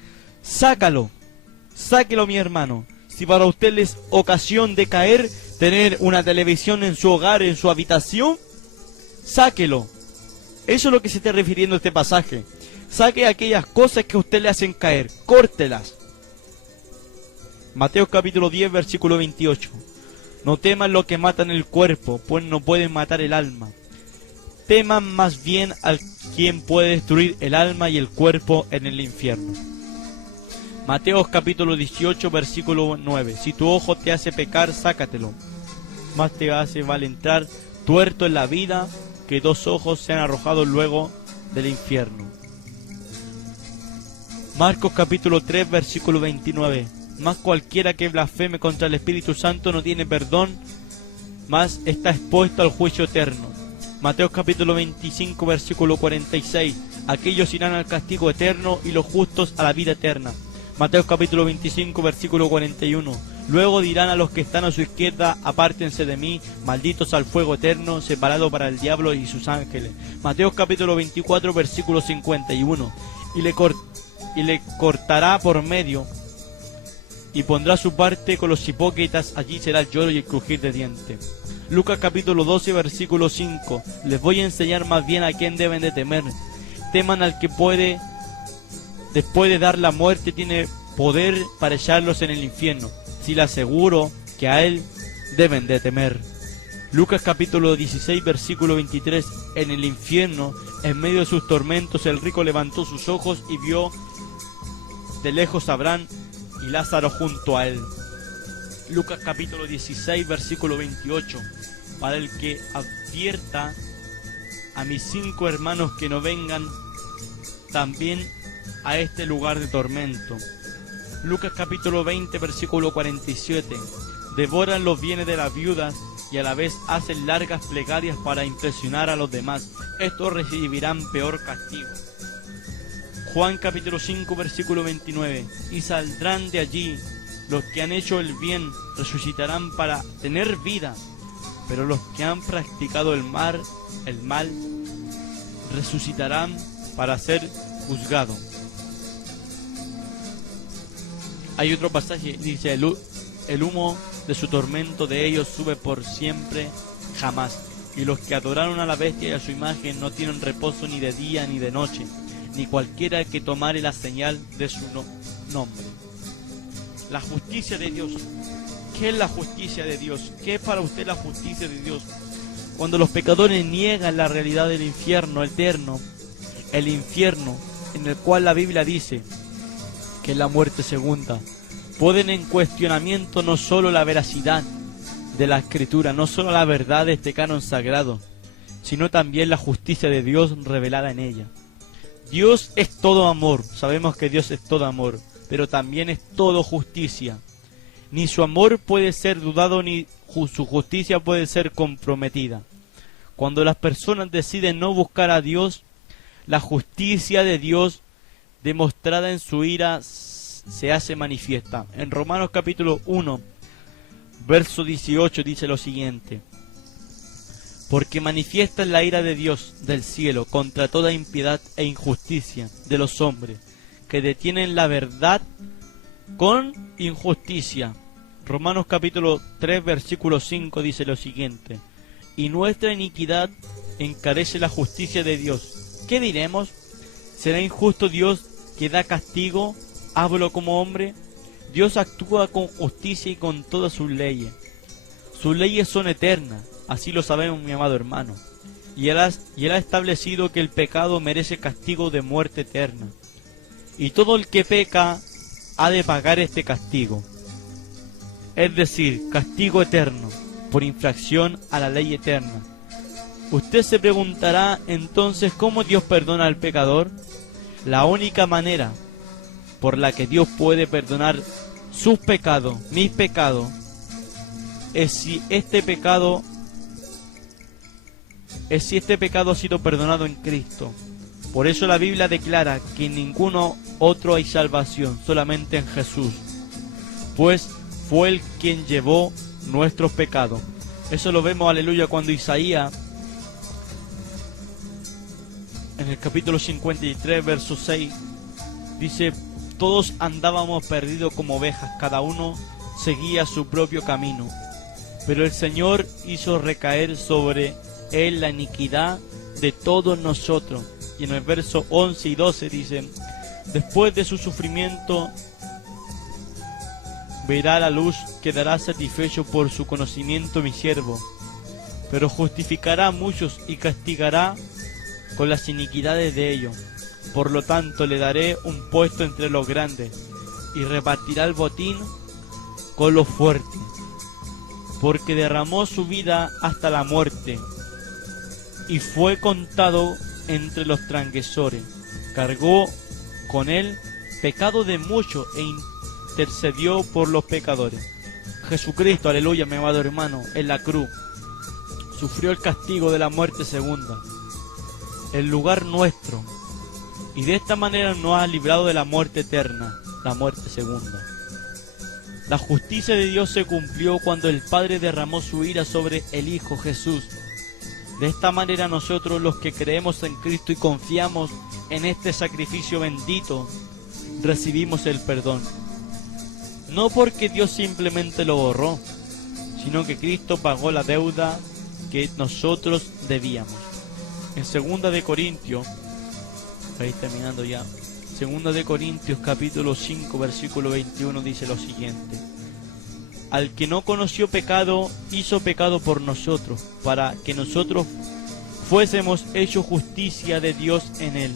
sácalo, mi hermano. Si para usted les ocasión de caer tener una televisión en su hogar, en su habitación, sáquelo. Eso es lo que se está refiriendo a este pasaje. Saque aquellas cosas que a usted le hacen caer, córtelas. Mateo capítulo 10 versículo 28. No teman lo que matan el cuerpo, pues no pueden matar el alma. Teman más bien al quien puede destruir el alma y el cuerpo en el infierno. Mateo capítulo 18 versículo 9. Si tu ojo te hace pecar, sácatelo. Más te vale entrar tuerto en la vida que dos ojos sean arrojados luego del infierno. Marcos capítulo 3 versículo 29. Más cualquiera que blasfeme contra el Espíritu Santo no tiene perdón, mas está expuesto al juicio eterno. Mateo capítulo 25 versículo 46. Aquellos irán al castigo eterno y los justos a la vida eterna. Mateo capítulo 25 versículo 41. Luego dirán a los que están a su izquierda: apártense de mí, malditos al fuego eterno, separado para el diablo y sus ángeles. Mateo capítulo 24 versículo 51. Y le cortará por medio y pondrá su parte con los hipócritas, allí será el lloro y el crujir de dientes. Lucas capítulo 12 versículo 5. Les voy a enseñar más bien a quién deben de temer. Teman al que puede, después de dar la muerte, tiene poder para echarlos en el infierno. Si les aseguro que a él deben de temer. Lucas capítulo 16 versículo 23. En el infierno, en medio de sus tormentos, el rico levantó sus ojos y vio de lejos a Abraham y Lázaro junto a él. Lucas capítulo 16 versículo 28. Para el que advierta a mis 5 hermanos que no vengan también a este lugar de tormento. Lucas capítulo 20 versículo 47. Devoran los bienes de las viudas y a la vez hacen largas plegarias para impresionar a los demás. Estos recibirán peor castigo. Juan capítulo 5 versículo 29. Y saldrán de allí los que han hecho el bien, resucitarán para tener vida, pero los que han practicado el mal, resucitarán para ser juzgados. Hay otro pasaje, dice, el humo de su tormento de ellos sube por siempre, jamás. Y los que adoraron a la bestia y a su imagen no tienen reposo ni de día ni de noche, ni cualquiera que tomare la señal de su nombre. La justicia de Dios. ¿Qué es la justicia de Dios? ¿Qué es para usted la justicia de Dios? Cuando los pecadores niegan la realidad del infierno eterno, el infierno en el cual la Biblia dice que es la muerte segunda, ponen en cuestionamiento no solo la veracidad de la Escritura, no solo la verdad de este canon sagrado, sino también la justicia de Dios revelada en ella. Dios es todo amor, sabemos que Dios es todo amor, pero también es todo justicia. Ni su amor puede ser dudado, ni su justicia puede ser comprometida. Cuando las personas deciden no buscar a Dios, la justicia de Dios demostrada en su ira se hace manifiesta. En Romanos capítulo 1, verso 18 dice lo siguiente: porque manifiesta es la ira de Dios del cielo contra toda impiedad e injusticia de los hombres, que detienen la verdad con injusticia. Romanos capítulo 3, versículo 5 dice lo siguiente: y nuestra iniquidad encarece la justicia de Dios. ¿Qué diremos? ¿Será injusto Dios que da castigo? ¿Hablo como hombre? Dios actúa con justicia y con todas sus leyes. Sus leyes son eternas, así lo sabemos, mi amado hermano. Y él ha establecido que el pecado merece castigo de muerte eterna. Y todo el que peca ha de pagar este castigo. Es decir, castigo eterno, por infracción a la ley eterna. Usted se preguntará entonces cómo Dios perdona al pecador. La única manera por la que Dios puede perdonar sus pecados, mis pecados, es si este pecado ha sido perdonado en Cristo. Por eso la Biblia declara que en ninguno otro hay salvación, solamente en Jesús, pues fue Él quien llevó nuestros pecados. Eso lo vemos, aleluya, cuando Isaías, en el capítulo 53, verso 6, dice: todos andábamos perdidos como ovejas, cada uno seguía su propio camino, pero el Señor hizo recaer sobre él la iniquidad de todos nosotros. Y en el verso 11 y 12 dice: después de su sufrimiento verá la luz, quedará satisfecho por su conocimiento mi siervo, pero justificará a muchos y castigará con las iniquidades de ellos. Por lo tanto le daré un puesto entre los grandes y repartirá el botín con los fuertes, porque derramó su vida hasta la muerte y fue contado entre los transgresores. Cargó con él pecado de muchos e intercedió por los pecadores. Jesucristo, aleluya, mi amado hermano, en la cruz sufrió el castigo de la muerte segunda, en lugar nuestro, y de esta manera nos ha librado de la muerte eterna, la muerte segunda. La justicia de Dios se cumplió cuando el Padre derramó su ira sobre el Hijo Jesús. De esta manera nosotros, los que creemos en Cristo y confiamos en este sacrificio bendito, recibimos el perdón. No porque Dios simplemente lo borró, sino que Cristo pagó la deuda que nosotros debíamos. En 2 de Corintios, ahí terminando ya, 2 de Corintios capítulo 5 versículo 21 dice lo siguiente: al que no conoció pecado, hizo pecado por nosotros, para que nosotros fuésemos hechos justicia de Dios en él.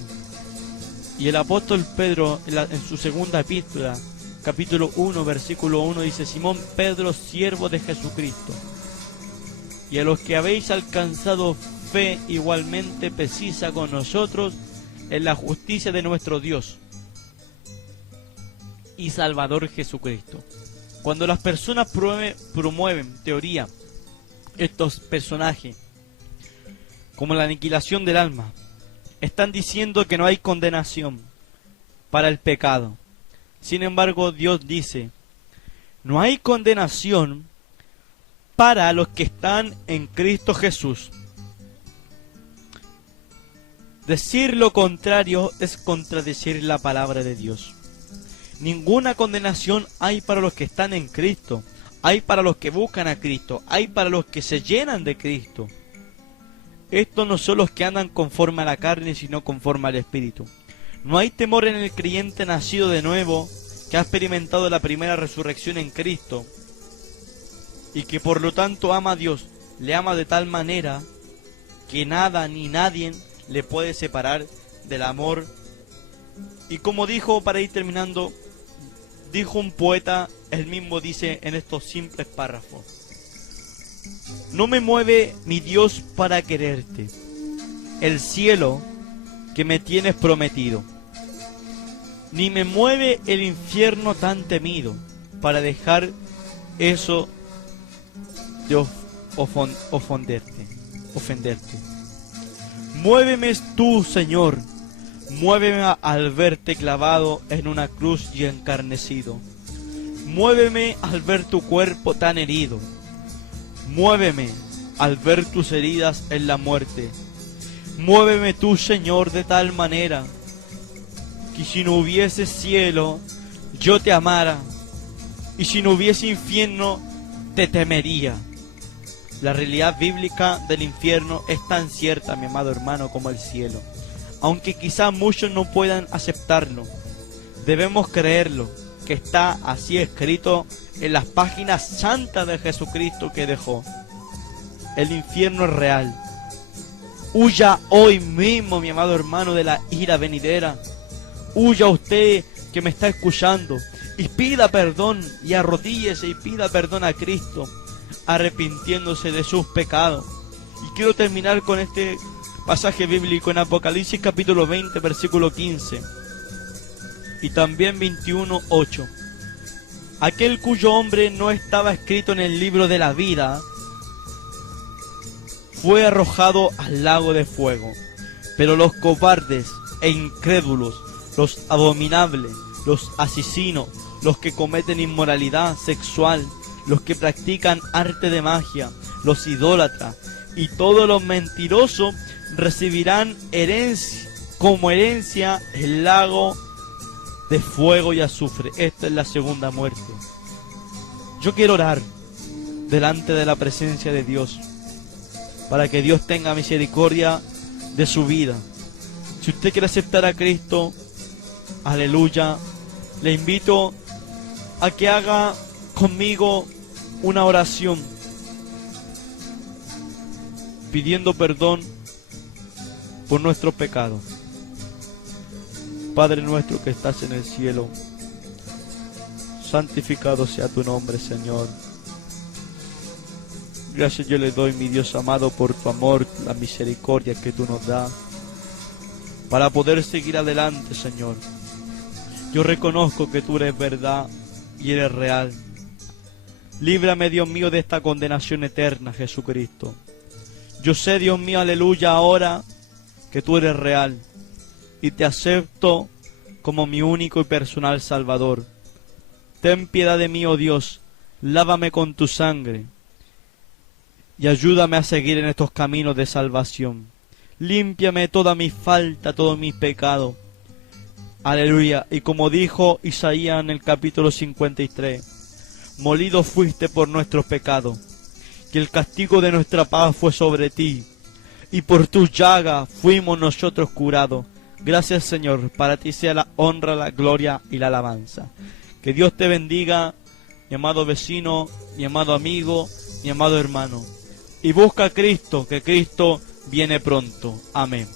Y el apóstol Pedro, en su segunda epístola, capítulo 1, versículo 1, dice: Simón Pedro, siervo de Jesucristo, y a los que habéis alcanzado fe igualmente precisa con nosotros en la justicia de nuestro Dios y Salvador Jesucristo. Cuando las personas promueven teoría, estos personajes, como la aniquilación del alma, están diciendo que no hay condenación para el pecado. Sin embargo, Dios dice: no hay condenación para los que están en Cristo Jesús. Decir lo contrario es contradecir la palabra de Dios. Ninguna condenación hay para los que están en Cristo. Hay para los que buscan a Cristo. Hay para los que se llenan de Cristo. Estos no son los que andan conforme a la carne, sino conforme al Espíritu. No hay temor en el creyente nacido de nuevo, que ha experimentado la primera resurrección en Cristo, y que por lo tanto ama a Dios. Le ama de tal manera que nada ni nadie le puede separar del amor. Y como dijo, para ir terminando, dijo un poeta, él mismo dice en estos simples párrafos: no me mueve mi Dios para quererte, el cielo que me tienes prometido, ni me mueve el infierno tan temido para dejar eso de ofenderte. Muéveme tú, Señor, muéveme al verte clavado en una cruz y encarnecido. Muéveme al ver tu cuerpo tan herido. Muéveme al ver tus heridas en la muerte. Muéveme tú, Señor, de tal manera que si no hubiese cielo, yo te amara, y si no hubiese infierno, te temería. La realidad bíblica del infierno es tan cierta, mi amado hermano, como el cielo. Aunque quizá muchos no puedan aceptarlo, debemos creerlo, que está así escrito en las páginas santas de Jesucristo que dejó. El infierno es real. Huya hoy mismo, mi amado hermano, de la ira venidera. Huya usted que me está escuchando y pida perdón, y arrodíllese y pida perdón a Cristo, arrepintiéndose de sus pecados. Y quiero terminar con este pasaje bíblico en Apocalipsis capítulo 20, versículo 15 y también 21, 8. Aquel cuyo nombre no estaba escrito en el libro de la vida fue arrojado al lago de fuego. Pero los cobardes e incrédulos, los abominables, los asesinos, los que cometen inmoralidad sexual, los que practican arte de magia, los idólatras y todos los mentirosos recibirán como herencia el lago de fuego y azufre. Esta es la segunda muerte. Yo quiero orar delante de la presencia de Dios para que Dios tenga misericordia de su vida. Si usted quiere aceptar a Cristo, aleluya, le invito a que haga conmigo una oración pidiendo perdón por nuestros pecados. Padre nuestro que estás en el cielo, santificado sea tu nombre, Señor. Gracias yo le doy, mi Dios amado, por tu amor, la misericordia que tú nos das para poder seguir adelante, Señor. Yo reconozco que tú eres verdad y eres real. Líbrame, Dios mío, de esta condenación eterna, Jesucristo. Yo sé, Dios mío, aleluya, ahora que tú eres real y te acepto como mi único y personal Salvador. Ten piedad de mí, oh Dios, lávame con tu sangre y ayúdame a seguir en estos caminos de salvación. Límpiame toda mi falta, todos mis pecados. Aleluya. Y como dijo Isaías en el capítulo 53, molido fuiste por nuestros pecados, que el castigo de nuestra paz fue sobre ti, y por tus llagas fuimos nosotros curados. Gracias, Señor, para ti sea la honra, la gloria y la alabanza. Que Dios te bendiga, mi amado vecino, mi amado amigo, mi amado hermano. Y busca a Cristo, que Cristo viene pronto. Amén.